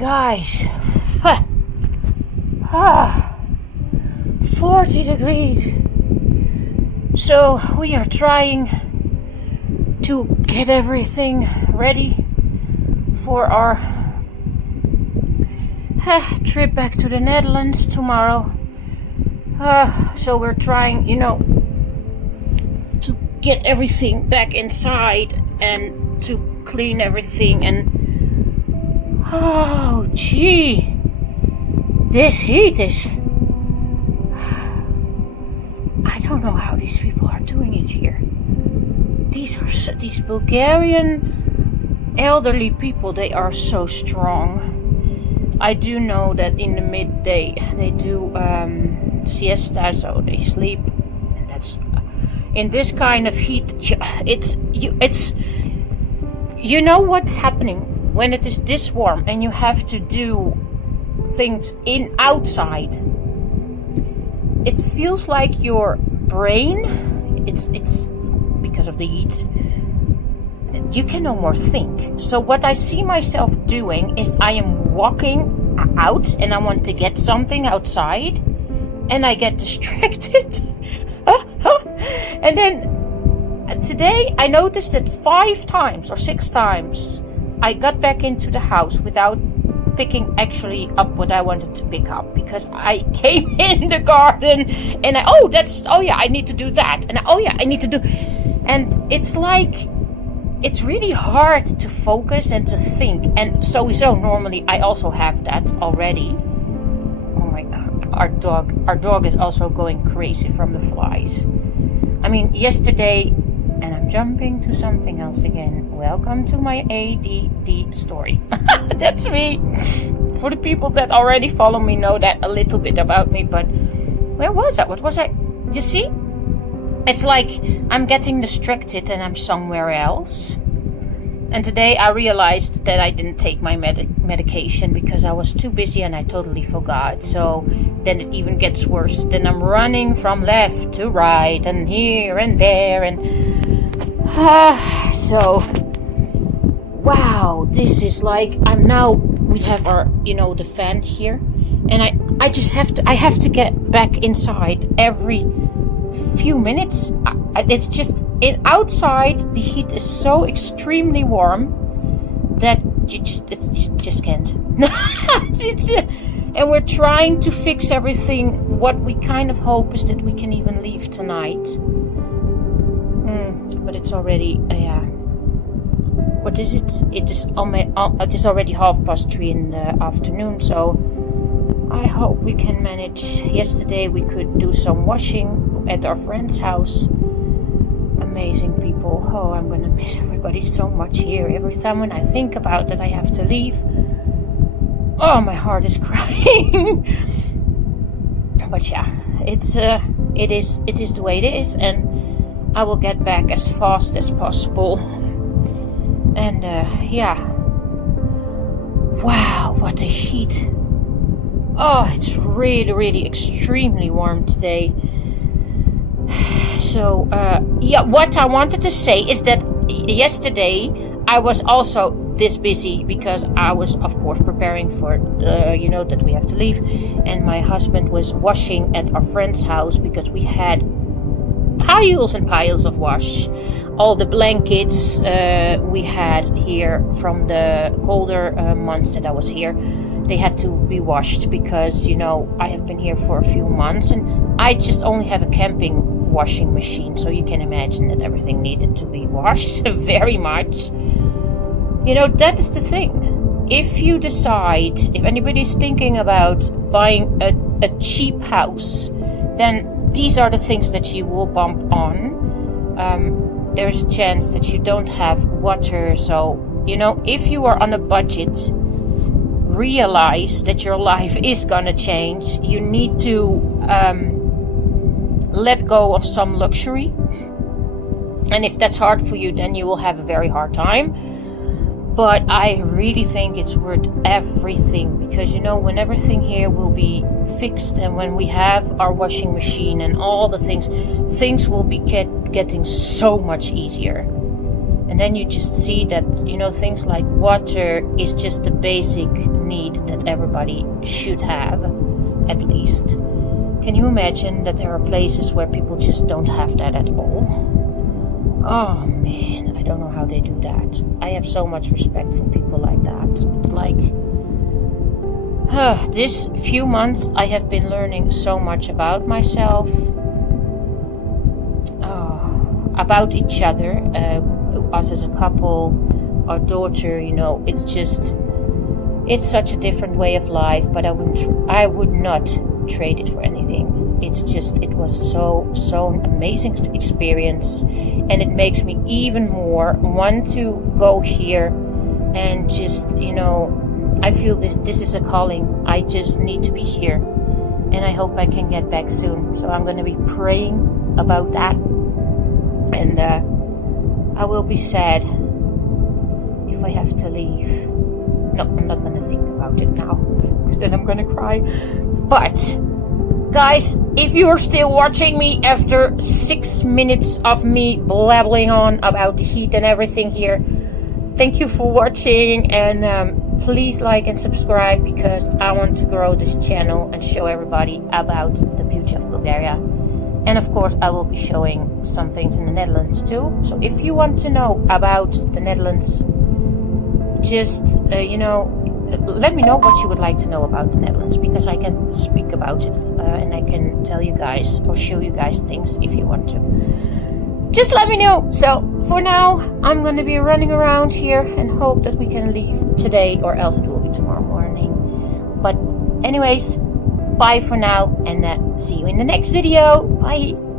guys, 40 degrees. So we are trying to get everything ready for our trip back to the Netherlands tomorrow. So we're trying, to get everything back inside and to clean everything. And oh gee, this heat is, I don't know how these people are doing it here. These Bulgarian elderly people, they are so strong. I do know that in the midday they do siesta, so they sleep. And that's in this kind of heat. It's what's happening when it is this warm and you have to do things outside. It feels like your brain, it's because of the heat, you can no more think. So what I see myself doing is I am walking out and I want to get something outside and I get distracted. And then today I noticed that 5 times or 6 times I got back into the house without picking actually up what I wanted to pick up, because I came in the garden and I need to do that, and I need to do, and it's like it's really hard to focus and to think. And sowieso normally I also have that already. Oh my god, our dog is also going crazy from the flies. I mean, yesterday, and I'm jumping to something else again. Welcome to my ADD story. That's me. For the people that already follow me know that a little bit about me, but where was I? What was I? You see? It's like I'm getting distracted and I'm somewhere else. And today I realized that I didn't take my medication because I was too busy and I totally forgot. So then it even gets worse. Then I'm running from left to right and here and there, and so wow, this is like we have our the fan here, and I have to get back inside every few minutes. It's just outside the heat is so extremely warm that you just can't. And we're trying to fix everything. What we kind of hope is that we can even leave tonight. But it's already what is it? It is already 3:30 in the afternoon. So I hope we can manage. Yesterday we could do some washing at our friend's house. Amazing people. Oh, I'm gonna miss everybody so much here. Every time when I think about that I have to leave, oh, my heart is crying. But yeah, it is the way it is, and I will get back as fast as possible. And wow, what a heat. Oh, it's really, really extremely warm today. So, what I wanted to say is that yesterday I was also this busy because I was, of course, preparing for the, that we have to leave. And my husband was washing at our friend's house because we had piles and piles of wash. All the blankets we had here from the colder months that I was here, they had to be washed because, I have been here for a few months and I just only have a camping washing machine. So you can imagine that everything needed to be washed very much. That is the thing. If you decide, if anybody's thinking about buying a cheap house, then these are the things that you will bump on. There's a chance that you don't have water. So, if you are on a budget, realize that your life is gonna change. You need to let go of some luxury. And if that's hard for you, then you will have a very hard time. But I really think it's worth everything because, when everything here will be fixed and when we have our washing machine and all the things will be getting so much easier. And then you just see that, things like water is just a basic need that everybody should have, at least. Can you imagine that there are places where people just don't have that at all? Oh man, I don't know how they do that. I have so much respect for people like that. It's like, this few months I have been learning so much about myself, about each other, us as a couple, our daughter, it's such a different way of life, but I would not trade it for anything. It was so an amazing experience, and it makes me even more want to go here and just, I feel this is a calling. I just need to be here, and I hope I can get back soon. So I'm going to be praying about that, and I will be sad if I have to leave. No, I'm not going to think about it now, because then I'm going to cry. But guys, if you're still watching me after 6 minutes of me blabbling on about the heat and everything here, thank you for watching, and please like and subscribe, because I want to grow this channel and show everybody about the beauty of Bulgaria. And of course, I will be showing some things in the Netherlands too. So if you want to know about the Netherlands, just, let me know what you would like to know about the Netherlands, because I can speak about it and I can tell you guys or show you guys things if you want to. Just let me know. So for now, I'm going to be running around here and hope that we can leave today, or else it will be tomorrow morning. But anyways, bye for now, and see you in the next video. Bye.